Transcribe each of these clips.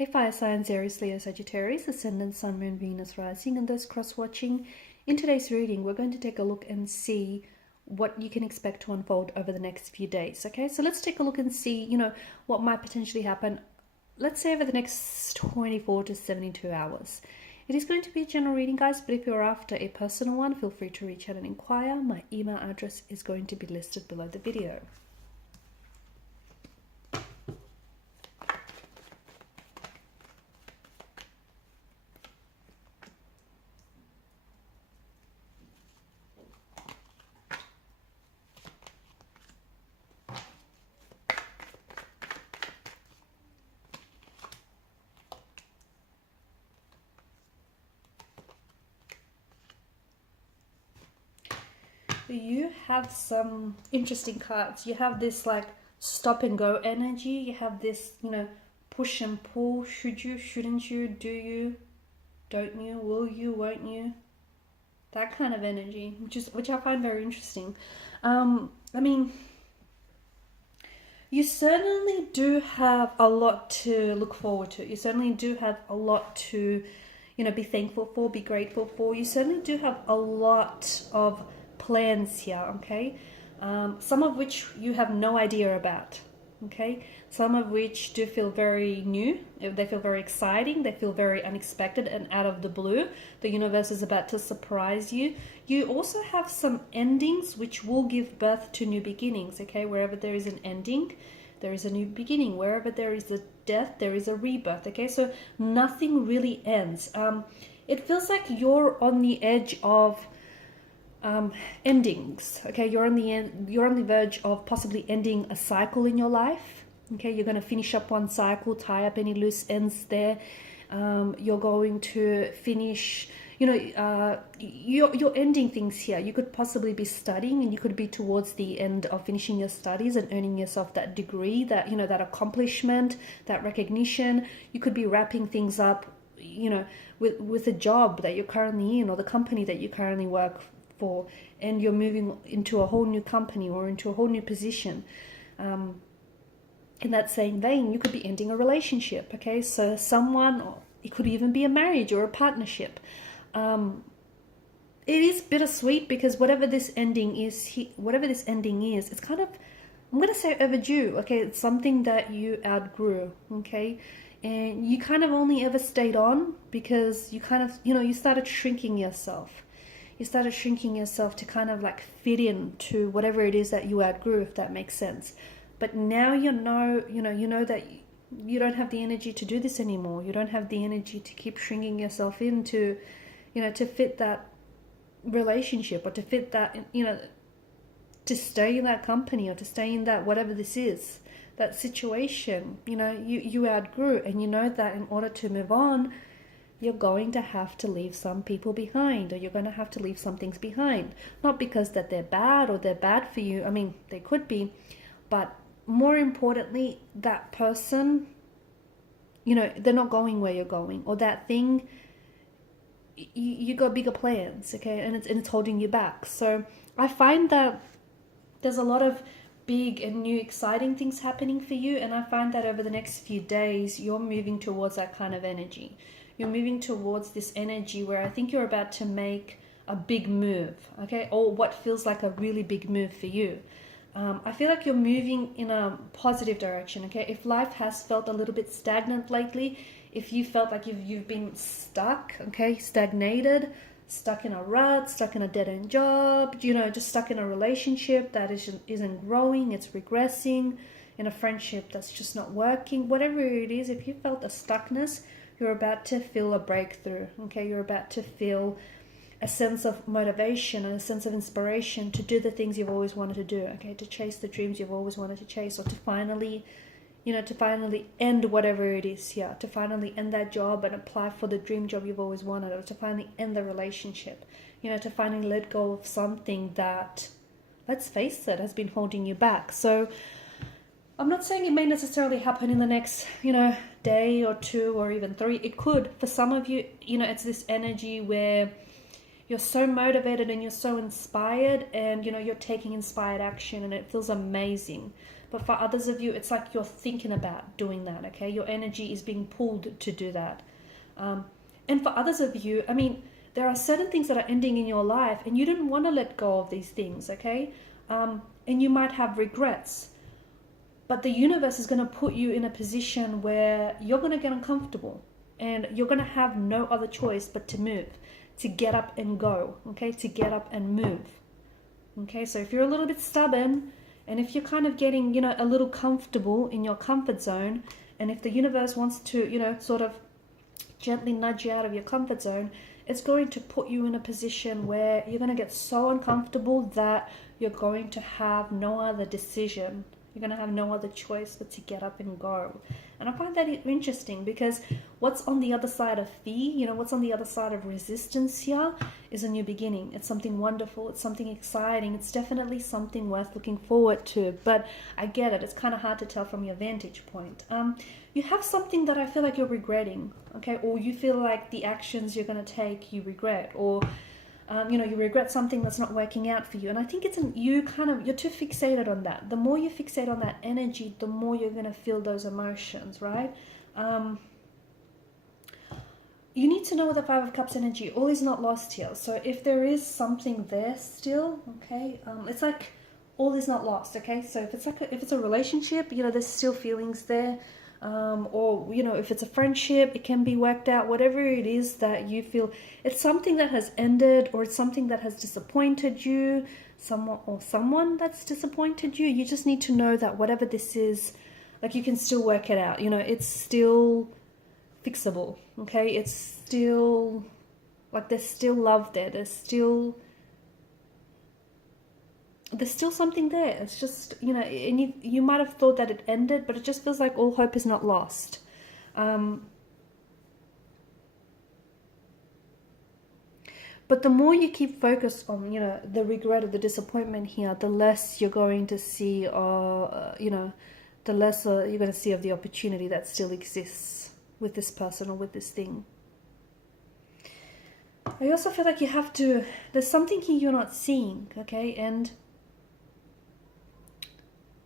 Hey fire signs, Aries, Leo, Sagittarius, Ascendant, Sun, Moon, Venus, Rising, and those cross-watching. In today's reading, we're going to take a look and see what you can expect to unfold over the next few days. Okay, so let's take a look and see, what might potentially happen, let's say over the next 24 to 72 hours. It is going to be a general reading, guys, but if you're after a personal one, feel free to reach out and inquire. My email address is going to be listed below the video. You have some interesting cards. You have this like stop and go energy. You have this, push and pull. Should you, shouldn't you, do you, don't you, will you, won't you? That kind of energy, which I find very interesting. You certainly do have a lot to look forward to. You certainly do have a lot to, be thankful for, be grateful for. You certainly do have a lot of plans here, okay? Some of which you have no idea about, okay? Some of which do feel very new. They feel very exciting. They feel very unexpected and out of the blue. The universe is about to surprise you. You also have some endings which will give birth to new beginnings, okay? Wherever there is an ending, there is a new beginning. Wherever there is a death, there is a rebirth, okay? So nothing really ends. It feels like you're on the edge of endings, okay? You're on the verge of possibly ending a cycle in your life, okay? You're going to finish up one cycle, tie up any loose ends there. You're going to finish, you're ending things here. You could possibly be studying, and you could be towards the end of finishing your studies and earning yourself that degree, that that accomplishment, that recognition. You could be wrapping things up, with a job that you're currently in, or the company that you currently work for, and you're moving into a whole new company or into a whole new position. In that same vein, you could be ending a relationship, okay? So someone, or it could even be a marriage or a partnership. It is bittersweet because whatever this ending is, it's kind of, I'm going to say overdue, okay? It's something that you outgrew, okay? And you kind of only ever stayed on because you kind of, you started shrinking yourself. You started shrinking yourself to kind of like fit in to whatever it is that you outgrew, if that makes sense. But now you know that you don't have the energy to do this anymore. You don't have the energy to keep shrinking yourself into, to fit that relationship, or to fit that, to stay in that company, or to stay in that whatever this is, that situation. You outgrew, and you know that in order to move on, you're going to have to leave some people behind, or you're going to have to leave some things behind. Not because that they're bad or they're bad for you. I mean, they could be, but more importantly, that person, they're not going where you're going, or that thing, you got bigger plans, okay, and it's holding you back. So I find that there's a lot of big and new exciting things happening for you, and I find that over the next few days, you're moving towards that kind of energy. You're moving towards this energy where I think you're about to make a big move, okay? Or what feels like a really big move for you. I feel like you're moving in a positive direction, okay? If life has felt a little bit stagnant lately, if you felt like you've been stuck, okay, stagnated, stuck in a rut, stuck in a dead-end job, just stuck in a relationship that isn't growing, it's regressing, in a friendship that's just not working, whatever it is, if you felt a stuckness, you're about to feel a breakthrough, okay? You're about to feel a sense of motivation and a sense of inspiration to do the things you've always wanted to do, okay? To chase the dreams you've always wanted to chase, or to finally, end whatever it is here, to finally end that job and apply for the dream job you've always wanted, or to finally end the relationship, to finally let go of something that, let's face it, has been holding you back. So I'm not saying it may necessarily happen in the next, day or two or even 3. It could. For some of you, it's this energy where you're so motivated and you're so inspired, and, you're taking inspired action, and it feels amazing. But for others of you, it's like you're thinking about doing that, okay? Your energy is being pulled to do that. And for others of you, I mean, there are certain things that are ending in your life and you didn't want to let go of these things, okay? And you might have regrets. But the universe is going to put you in a position where you're going to get uncomfortable and you're going to have no other choice but to move, to get up and go, okay? To get up and move, okay? So if you're a little bit stubborn and if you're kind of getting, you know, a little comfortable in your comfort zone, and if the universe wants to, you know, sort of gently nudge you out of your comfort zone, it's going to put you in a position where you're going to get so uncomfortable that you're going to have no other decision. You're going to have no other choice but to get up and go. And I find that interesting because what's on the other side of fear, you know, what's on the other side of resistance here is a new beginning. It's something wonderful. It's something exciting. It's definitely something worth looking forward to. But I get it. It's kind of hard to tell from your vantage point. You have something that I feel like you're regretting, okay? Or you feel like the actions you're going to take you regret, or you know, you regret something that's not working out for you. And I think it's you're too fixated on that. The more you fixate on that energy, the more you're going to feel those emotions, right? You need to know with the Five of Cups energy, all is not lost here. So if there is something there still, okay, it's like all is not lost, okay? So if it's a relationship, you know, there's still feelings there. Or, you know, if it's a friendship, it can be worked out. Whatever it is that you feel, it's something that has ended, or it's something that has disappointed you, someone that's disappointed you. You just need to know that whatever this is, like, you can still work it out. You know, it's still fixable, okay? It's still, like, there's still love there. There's still something there. It's just, you know, and you might have thought that it ended, but it just feels like all hope is not lost. But the more you keep focused on, you know, the regret or the disappointment here, the less you're going to see, you know, the less you're going to see of the opportunity that still exists with this person or with this thing. I also feel like there's something here you're not seeing, okay? And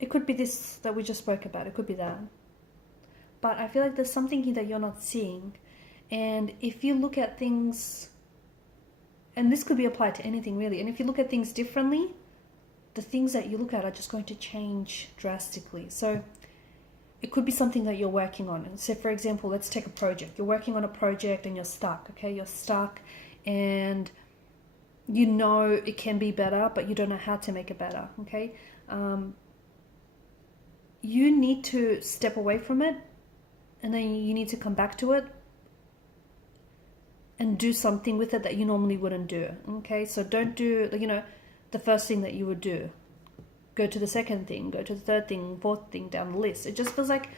it could be this that we just spoke about. It could be that. But I feel like there's something here that you're not seeing. And if you look at things, and this could be applied to anything really, and if you look at things differently, the things that you look at are just going to change drastically. So it could be something that you're working on. And so, for example, let's take a project. You're working on a project and you're stuck, okay? You're stuck and you know it can be better, but you don't know how to make it better, okay? You need to step away from it, and then you need to come back to it and do something with it that you normally wouldn't do, okay? So don't do, you know, the first thing that you would do. Go to the second thing, go to the third thing, fourth thing down the list. It just feels like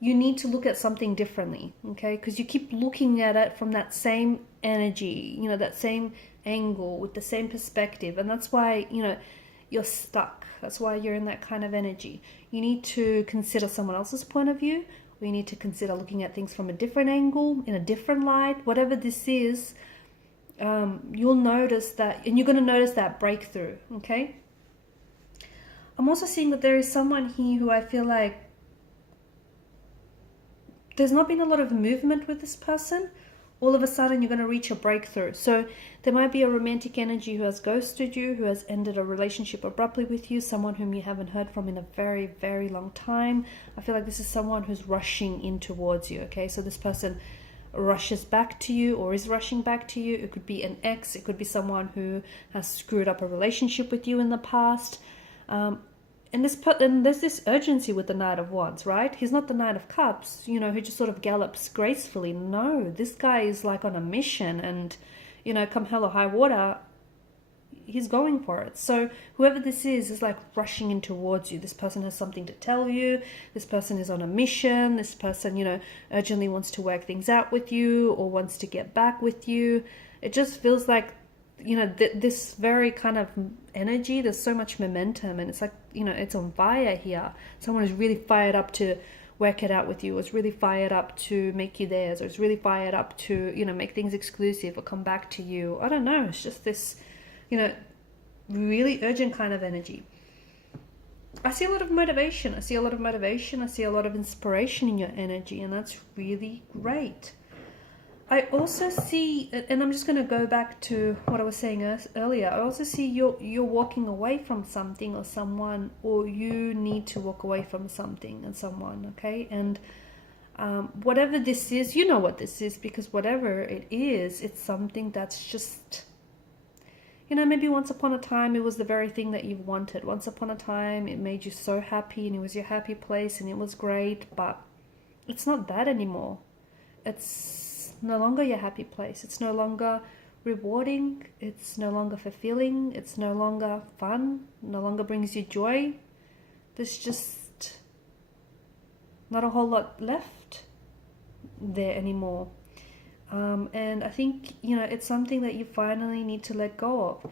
you need to look at something differently, okay? Because you keep looking at it from that same energy, you know, that same angle with the same perspective. And that's why, you know, you're stuck. That's why you're in that kind of energy. You need to consider someone else's point of view. We need to consider looking at things from a different angle, in a different light. Whatever this is, you'll notice that, and you're going to notice that breakthrough, okay? I'm also seeing that there is someone here who I feel like there's not been a lot of movement with this person. All of a sudden you're going to reach a breakthrough. So there might be a romantic energy who has ghosted you, who has ended a relationship abruptly with you, someone whom you haven't heard from in a very, very long time. I feel like this is someone who's rushing in towards you, okay? So this person rushes back to you or is rushing back to you. It could be an ex. It could be someone who has screwed up a relationship with you in the past. And there's this urgency with the Knight of Wands, right? He's not the Knight of Cups, you know, who just sort of gallops gracefully. No, this guy is like on a mission, and, you know, come hell or high water, he's going for it. So whoever this is like rushing in towards you. This person has something to tell you. This person is on a mission. This person, you know, urgently wants to work things out with you or wants to get back with you. It just feels like, you know, this very kind of energy, there's so much momentum, and it's like, you know, it's on fire here. Someone is really fired up to work it out with you, or is really fired up to make you theirs, or is really fired up to, you know, make things exclusive or come back to you. I don't know, it's just this, you know, really urgent kind of energy. I see a lot of motivation. I see a lot of motivation. I see a lot of inspiration in your energy, and that's really great. I also see, and I'm just going to go back to what I was saying earlier. I also see you're walking away from something or someone, or you need to walk away from something and someone, okay? And whatever this is, you know what this is, because whatever it is, it's something that's just, you know, maybe once upon a time it was the very thing that you wanted. Once upon a time it made you so happy and it was your happy place and it was great, but it's not that anymore. It's no longer your happy place. It's no longer rewarding. It's no longer fulfilling. It's no longer fun. No longer brings you joy. There's just not a whole lot left there anymore. And I think, you know, it's something that you finally need to let go of.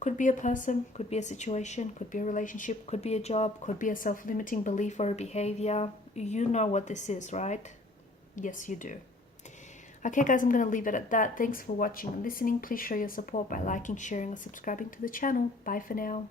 Could be a person, could be a situation, could be a relationship, could be a job, could be a self-limiting belief or a behavior. You know what this is, right? Yes, you do. Okay, guys, I'm going to leave it at that. Thanks for watching and listening. Please show your support by liking, sharing, or subscribing to the channel. Bye for now.